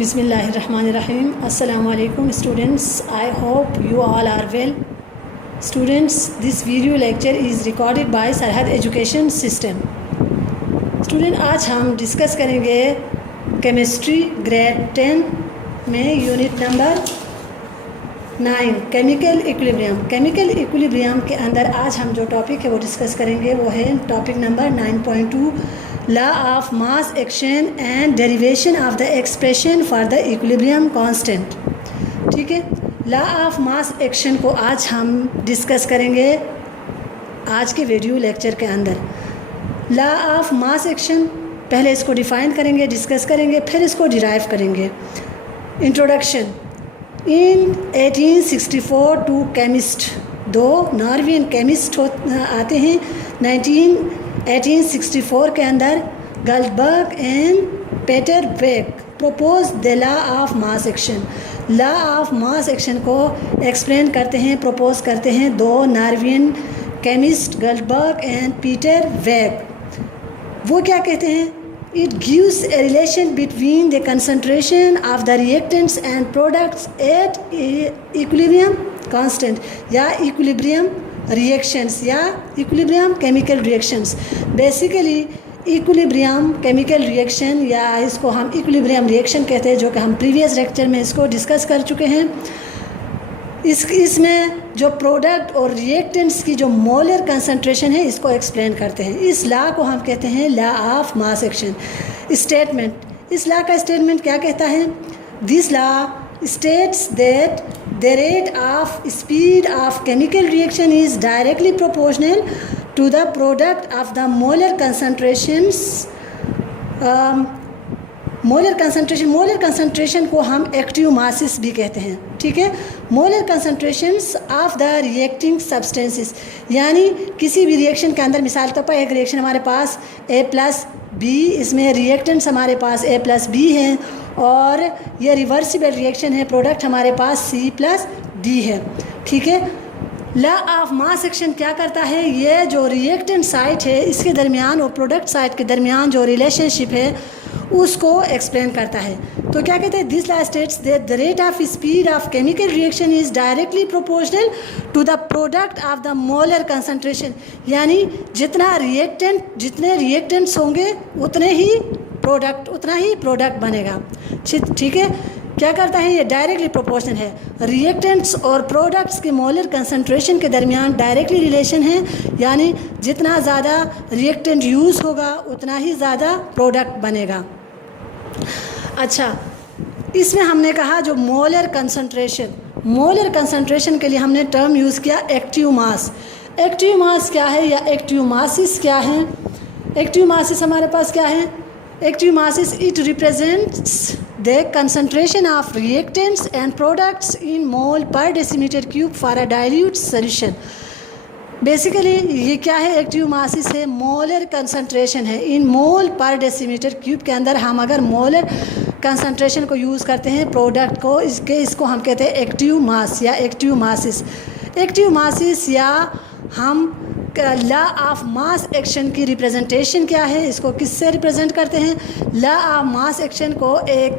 Bismillahirrahmanirrahim. Assalamu alaikum students. I hope you all are well. Students, this video lecture is recorded by Sarhad Education System. Student, आज हम discuss करेंगे chemistry grade 10 में unit number 9 chemical equilibrium. Chemical equilibrium के अंदर आज हम जो topic है वो डिस्कस करेंगे वो है topic number 9.2 law of mass action and derivation of the expression for the equilibrium constant. ठीक है, लॉ ऑफ मास एक्शन को आज हम डिस्कस करेंगे आज के वीडियो लेक्चर के अंदर। लॉ ऑफ मास एक्शन पहले इसको डिफ़ाइन करेंगे, डिस्कस करेंगे, फिर इसको डिराइव करेंगे। इंट्रोडक्शन। इन 1864 टू केमिस्ट, दो नॉर्वेजियन केमिस्ट आते हैं 1864 के अंदर, गल्डबर्ग एंड पेटर बेक propose the law of mass action. Law of mass action को एक्सप्लेन करते हैं, प्रपोज करते हैं दो Norwegian chemist Guldberg and Peter Waage. वो क्या कहते हैं? It gives a relation between the concentration of the reactants and products at equilibrium constant या equilibrium reactions या equilibrium chemical reactions। Basically equilibrium chemical reaction या इसको हम equilibrium reaction कहते हैं, जो कि हम प्रीवियस लेक्चर में इसको डिस्कस कर चुके हैं। इसमें जो प्रोडक्ट और रिएक्टेंट्स की जो मोलर कंसंट्रेशन है इसको एक्सप्लेन करते हैं। इस लॉ को हम कहते हैं law of mass action. Statement, इस लॉ का स्टेटमेंट क्या कहता है? This law states that the rate of speed of chemical reaction is directly proportional to the product of the molar concentrations. Molar concentration को हम एक्टिव मासेस भी कहते हैं। ठीक है, molar concentrations of the reacting substances, यानी किसी भी रिएक्शन के अंदर, मिसाल तौर पर एक रिएक्शन हमारे पास A+B, इसमें रिएक्टेंट्स हमारे पास A+B हैं और ये रिवर्सिबल रिएक्शन है, प्रोडक्ट हमारे पास C+D है। ठीक है, लॉ ऑफ मास एक्शन क्या करता है? ये जो रिएक्टेंट साइट है इसके दरमियान और प्रोडक्ट साइट के दरमियान जो रिलेशनशिप है उसको एक्सप्लेन करता है। तो क्या कहते हैं? This law states that the rate of speed of chemical reaction is directly proportional to the product of the molar concentration, यानी जितने रिएक्टेंट्स होंगे उतना ही प्रोडक्ट बनेगा। ठीक है, क्या करता है? ये डायरेक्टली प्रोपोर्शनल है। रिएक्टेंट्स और प्रोडक्ट्स के मोलर कंसंट्रेशन के दरमियान डायरेक्टली रिलेशन है, यानी जितना ज़्यादा रिएक्टेंट यूज़ होगा उतना ही ज़्यादा प्रोडक्ट बनेगा। अच्छा, इसमें हमने कहा जो मोलर कंसंट्रेशन के लिए हमने टर्म यूज़ किया एक्टिव मास। एक्टिव मास क्या है या एक्टिव मासिस क्या है? एक्टिव मासिस हमारे पास क्या है? Active masses, it represents the concentration of reactants and products in mole per decimeter cube for a dilute solution। Basically ये क्या है? एक्टिव मासिस है, मोलर कंसंट्रेशन है इन मोल पर डेसीमीटर क्यूब के अंदर। हम अगर मोलर कंसंट्रेशन को यूज़ करते हैं प्रोडक्ट को, इसको हम कहते हैं एक्टिव मास या एक्टिव मासिस। एक्टिव मासिस या हम लॉ ऑफ मास एक्शन की रिप्रेजेंटेशन क्या है? इसको किससे रिप्रेजेंट करते हैं? लॉ ऑफ मास एक्शन को एक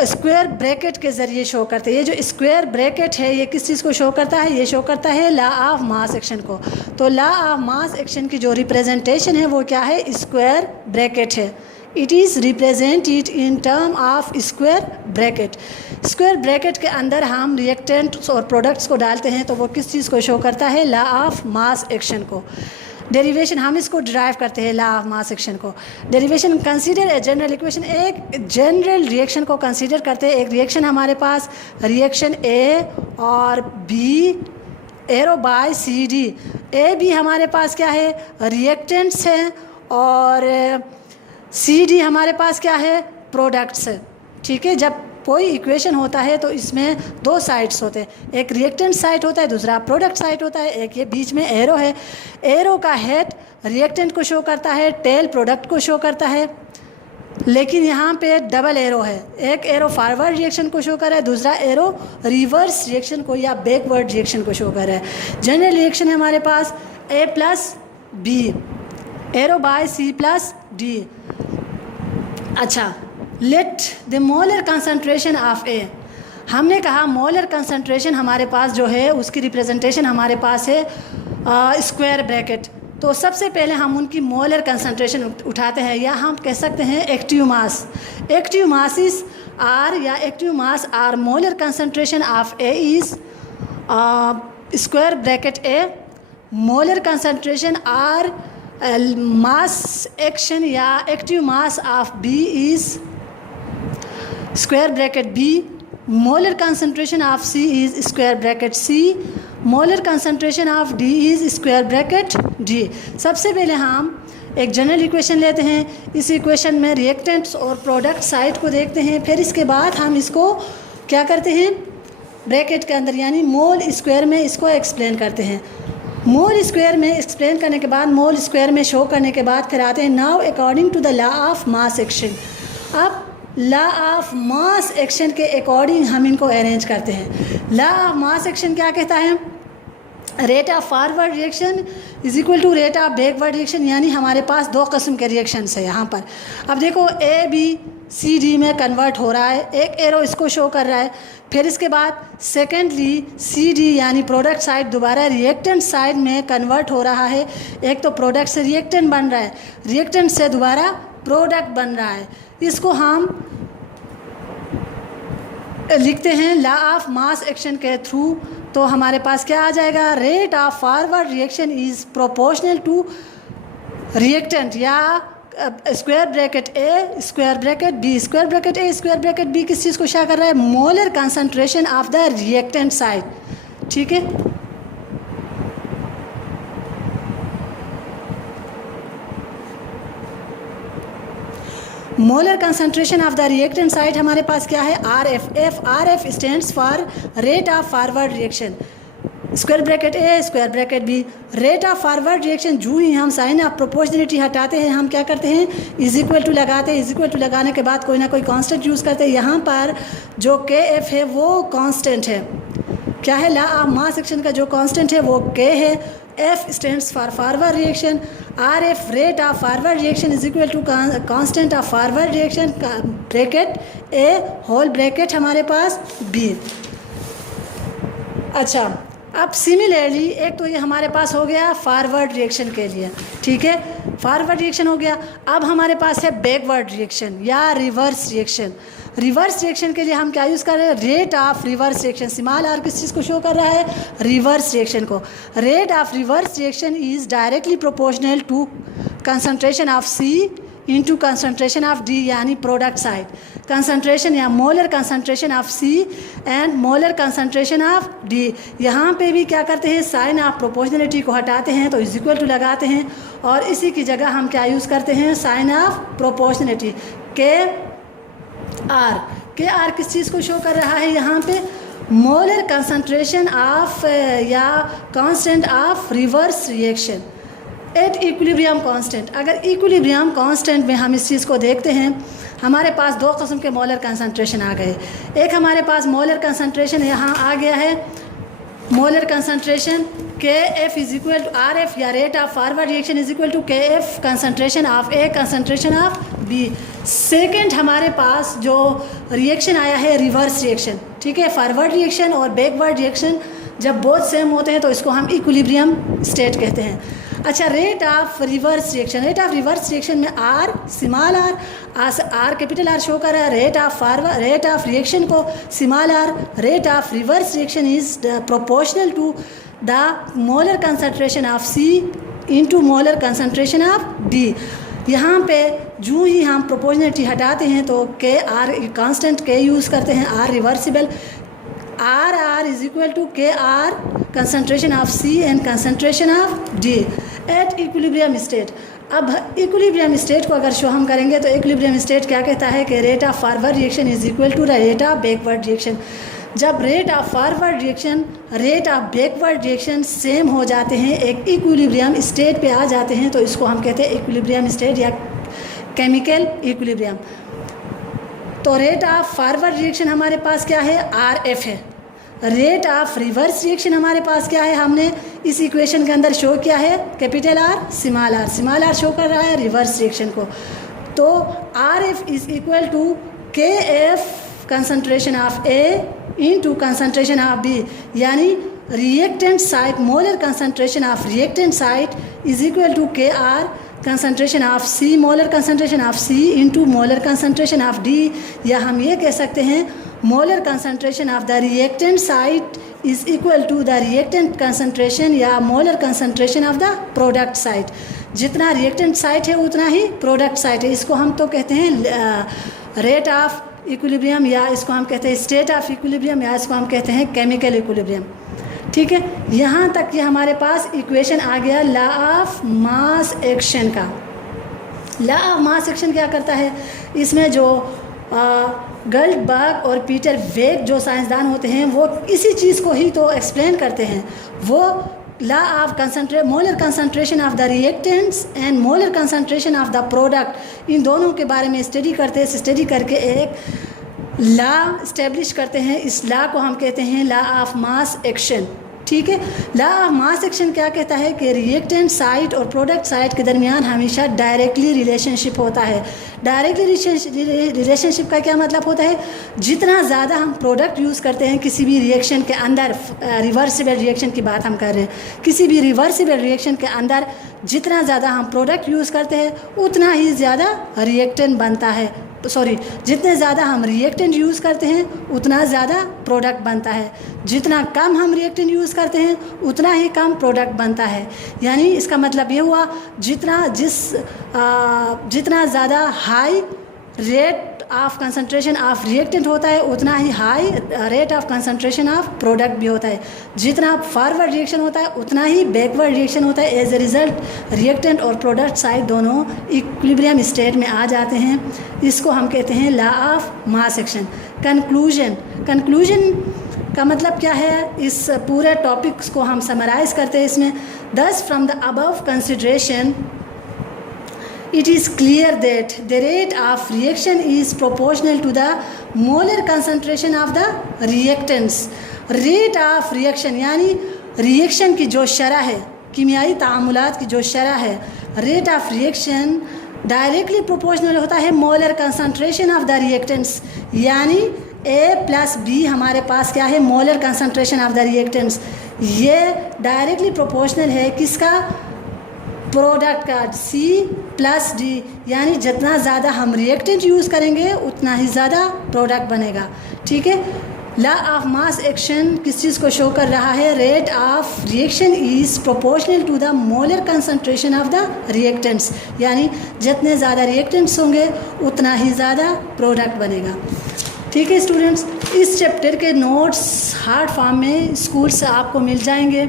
स्क्वायर ब्रैकेट के ज़रिए शो करते हैं। ये जो स्क्वायर ब्रैकेट है ये किस चीज़ को शो करता है? ये शो करता है लॉ ऑफ मास एक्शन को। तो लॉ ऑफ मास एक्शन की जो रिप्रेजेंटेशन है वो क्या है? स्क्वायर ब्रैकेट है। It is represented in term of square bracket. Square bracket के अंदर हम रिएक्टेंट्स और प्रोडक्ट्स को डालते हैं तो वो किस चीज़ को शो करता है? लॉ ऑफ मास एक्शन को। डेरिवेशन, हम इसको डिराइव करते हैं लॉ ऑफ मास एक्शन को। Derivation, consider a general equation, एक जनरल रिएक्शन को कंसीडर करते हैं। एक रिएक्शन हमारे पास रिएक्शन A और B arrow by CD। A भी हमारे पास क्या है? रिएक्टेंट्स हैं और CD हमारे पास क्या है? प्रोडक्ट्स है। ठीक है, जब कोई इक्वेशन होता है तो इसमें दो साइड्स होते हैं, एक रिएक्टेंट साइड होता है, दूसरा प्रोडक्ट साइड होता है। एक ये बीच में एरो है, एरो का हेड रिएक्टेंट को शो करता है, टेल प्रोडक्ट को शो करता है। लेकिन यहाँ पे डबल एरो है, एक एरो फॉरवर्ड रिएक्शन को शो कर रहा है, दूसरा एरो रिवर्स रिएक्शन को या बैकवर्ड रिएक्शन को शो कर रहा है। जनरल रिएक्शन है हमारे पास A+B एरो बाय C+D। अच्छा, let the molar concentration of A, हमने कहा मोलर कंसंट्रेशन हमारे पास जो है उसकी रिप्रेजेंटेशन हमारे पास है स्क्वायर ब्रैकेट। तो सबसे पहले हम उनकी मोलर कंसंट्रेशन उठाते हैं, या हम कह सकते हैं active mass. Active masses or या active mass or molar concentration of A is square bracket A, molar concentration or mass action या active mass of B is square bracket B, molar concentration of C is square bracket C, molar concentration of D is square bracket D. सबसे पहले हम एक general equation लेते हैं, इस equation में reactants और प्रोडक्ट साइड को देखते हैं, फिर इसके बाद हम इसको क्या करते हैं ब्रैकेट के अंदर यानी मोल स्क्वायर में इसको एक्सप्लेन करते हैं। मोल स्क्वायर में एक्सप्लेन करने के बाद, मोल स्क्वायर में शो करने के बाद फिर आते हैं now according to the law of mass action. अब लॉ ऑफ मास एक्शन के अकॉर्डिंग हम इनको अरेंज करते हैं। लॉ ऑफ मास एक्शन क्या कहता है, rate of forward reaction is equal to rate of backward reaction, यानी हमारे पास दो किस्म के रिएक्शंस है यहाँ पर। अब देखो ए बी सी डी में कन्वर्ट हो रहा है, एक एरो इसको शो कर रहा है, फिर इसके बाद सेकेंडली सी डी यानी प्रोडक्ट साइड दोबारा रिएक्टेंट साइड में कन्वर्ट हो रहा है। एक तो प्रोडक्ट से रिएक्टेंट बन रहा है, रिएक्टेंट से दोबारा प्रोडक्ट बन रहा है। इसको हम लिखते हैं लॉ ऑफ मास एक्शन के थ्रू। तो हमारे पास क्या आ जाएगा, rate of forward reaction is proportional to reactant या square bracket A square bracket B, square bracket A square bracket B किस चीज़ को शो कर रहा है, molar concentration of the reactant side. ठीक है, molar concentration of the reactant side हमारे पास क्या है, R F. R F stands for rate of forward reaction, square bracket A square bracket B. Rate of forward reaction जो ही हम sign of proportionality हटाते हैं, हम क्या करते हैं इज इक्वल टू लगाते हैं। इज इक्वल टू लगाने के बाद कोई ना कोई कांस्टेंट यूज़ करते हैं। यहाँ पर जो के एफ है वो कांस्टेंट है। क्या है, लॉ ऑफ मास एक्शन का जो कांस्टेंट है वो के है। F stands for forward reaction, R F rate of forward reaction is equal to constant of forward reaction bracket A whole bracket हमारे पास बी। अच्छा, अब सिमिलरली एक तो ये हमारे पास हो गया फॉरवर्ड रिएक्शन के लिए, ठीक है, फॉरवर्ड रिएक्शन हो गया। अब हमारे पास है बैकवर्ड रिएक्शन या रिवर्स रिएक्शन। रिवर्स रिएक्शन के लिए हम क्या यूज़ कर रहे हैं, rate of reverse reaction. Small R किस चीज़ को शो कर रहा है, रिवर्स रिएक्शन को। Rate of reverse reaction is directly proportional to concentration of C into concentration of D यानी प्रोडक्ट साइड। कंसंट्रेशन या molar concentration of C and molar concentration of D. यहाँ पे भी क्या करते हैं, साइन ऑफ प्रोपोर्शनलिटी को हटाते हैं तो इज इक्वल टू लगाते हैं, और इसी की जगह हम क्या यूज़ करते हैं, साइन ऑफ प्रोपोर्शनलिटी। के आर किस चीज़ को शो कर रहा है, यहाँ पे मोलर कंसंट्रेशन ऑफ या constant of reverse reaction at equilibrium constant. अगर इक्विलिब्रियम कांस्टेंट में हम इस चीज़ को देखते हैं, हमारे पास दो किस्म के मोलर कंसंट्रेशन आ गए। एक हमारे पास मोलर कंसंट्रेशन यहाँ आ गया है, molar concentration K F is equal to R F या rate of forward reaction is equal to K F concentration of A concentration of B. Second हमारे पास जो रिएक्शन आया है रिवर्स रिएक्शन, ठीक है, फॉरवर्ड रिएक्शन और बैकवर्ड रिएक्शन जब बोथ सेम होते हैं तो इसको हम इक्विलिब्रियम स्टेट कहते हैं। अच्छा, rate of reverse reaction, rate of reverse reaction में R small R capital R show कर रहा है। रेट ऑफ रिएक्शन को small R, rate of reverse reaction is proportional to the molar concentration of C into molar concentration of D. यहाँ पे जो ही हम प्रोपोर्शनलिटी हटाते हैं तो के आर कांस्टेंट के यूज़ करते हैं, R reversible, R is equal to K R concentration of C and concentration of D at equilibrium state. अब इक्विलिब्रियम स्टेट को अगर शो हम करेंगे तो इक्विलिब्रियम स्टेट क्या कहता है कि rate of forward reaction is equal to the rate of backward reaction. जब rate of forward reaction rate of backward reaction same हो जाते हैं, एक इक्विलिब्रियम स्टेट पे आ जाते हैं, तो इसको हम कहते हैं इक्विलिब्रियम स्टेट या केमिकल इक्विलिब्रियम। तो रेट ऑफ फॉरवर्ड रिएक्शन हमारे पास क्या है, आर एफ है। रेट ऑफ रिवर्स रिएक्शन हमारे पास क्या है, हमने इस इक्वेशन के अंदर शो किया है capital R small R show कर रहा है रिवर्स रिएक्शन को। तो R F is equal to K F concentration of A into concentration of B, यानी reactant side molar concentration of reactant side is equal to K R concentration of C, molar concentration of C into molar concentration of D, या हम ये कह सकते हैं molar concentration of the reactant side is equal to the reactant concentration या molar concentration of the product site. जितना reactant site है उतना ही प्रोडक्ट साइट है। इसको हम तो कहते हैं रेट ऑफ इक्विलिब्रियम, या इसको हम कहते हैं स्टेट ऑफ इक्विलिब्रियम, या इसको हम कहते हैं केमिकल इक्विलिब्रियम। ठीक है, यहाँ तक ये हमारे पास इक्वेशन आ गया लॉ ऑफ मास एक्शन का। लॉ ऑफ मास एक्शन क्या करता है, इसमें जो गल्डबर्ग और पीटर वेग जो साइंसदान होते हैं वो इसी चीज़ को ही तो एक्सप्लेन करते हैं। वो law of molar concentration of the reactants and molar concentration of the product, इन दोनों के बारे में स्टडी करते हैं। स्टडी करके एक लॉ इस्टेब्लिश करते हैं। इस लॉ को हम कहते हैं लॉ ऑफ मास एक्शन। ठीक है, लॉ ऑफ मास एक्शन क्या कहता है कि रिएक्टेंट साइट और प्रोडक्ट साइट के दरमियान हमेशा डायरेक्टली रिलेशनशिप होता है। डायरेक्टली रिलेशनशिप का क्या मतलब होता है, जितना ज़्यादा हम प्रोडक्ट यूज़ करते हैं किसी भी रिएक्शन के अंदर, रिवर्सिबल रिएक्शन की बात हम कर रहे हैं, किसी भी रिवर्सिबल रिएक्शन के अंदर जितना ज़्यादा हम प्रोडक्ट यूज़ करते हैं उतना ही ज़्यादा रिएक्टेंट बनता है। जितने ज़्यादा हम रिएक्टेंट यूज़ करते हैं उतना ज़्यादा प्रोडक्ट बनता है। जितना कम हम रिएक्टेंट यूज़ करते हैं उतना ही कम प्रोडक्ट बनता है। यानी इसका मतलब ये हुआ जितना ज़्यादा high rate of concentration of reactant होता है उतना ही high rate of concentration of product भी होता है। जितना फॉरवर्ड रिएक्शन होता है उतना ही बैकवर्ड रिएक्शन होता है। एज ए रिज़ल्ट रिएक्टेंट और प्रोडक्ट साइड दोनों इक्विलिब्रियम स्टेट में आ जाते हैं। इसको हम कहते हैं law of mass action. Conclusion का मतलब क्या है, इस पूरे टॉपिक्स को हम समराइज़ करते हैं इसमें। दस from the above consideration it is clear that the rate of reaction is proportional to the molar concentration of the reactants. rate of reaction यानी रिएक्शन की जो शरह है, कीमियाई तामुलात की जो शरह है, rate of reaction directly proportional होता है molar concentration of the reactants. यानी A प्लस B हमारे पास क्या है, molar concentration of the reactants. ये डायरेक्टली प्रोपोर्शनल है किसका, प्रोडक्ट का, C प्लस D। यानी जितना ज़्यादा हम रिएक्टेंट यूज़ करेंगे उतना ही ज़्यादा प्रोडक्ट बनेगा। ठीक है, लॉ ऑफ मास एक्शन किस चीज़ को शो कर रहा है, rate of reaction is proportional to the molar concentration of the reactants. यानी जितने ज़्यादा रिएक्टेंट्स होंगे उतना ही ज़्यादा प्रोडक्ट बनेगा। ठीक है स्टूडेंट्स, इस चैप्टर के नोट्स हार्ड फॉर्म में स्कूल से आपको मिल जाएंगे।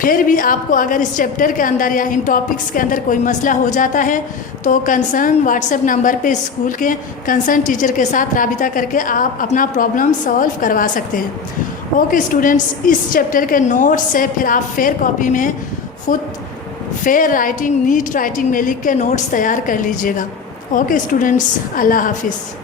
फिर भी आपको अगर इस चैप्टर के अंदर या इन टॉपिक्स के अंदर कोई मसला हो जाता है तो कंसर्न व्हाट्सएप नंबर पे स्कूल के कंसर्न टीचर के साथ राबिता करके आप अपना प्रॉब्लम सॉल्व करवा सकते हैं। ओके स्टूडेंट्स, इस चैप्टर के नोट्स से फिर आप फेयर कॉपी में ख़ुद फेयर राइटिंग, नीट राइटिंग में लिख के नोट्स तैयार कर लीजिएगा। ओके स्टूडेंट्स, अल्लाह हाफिज़।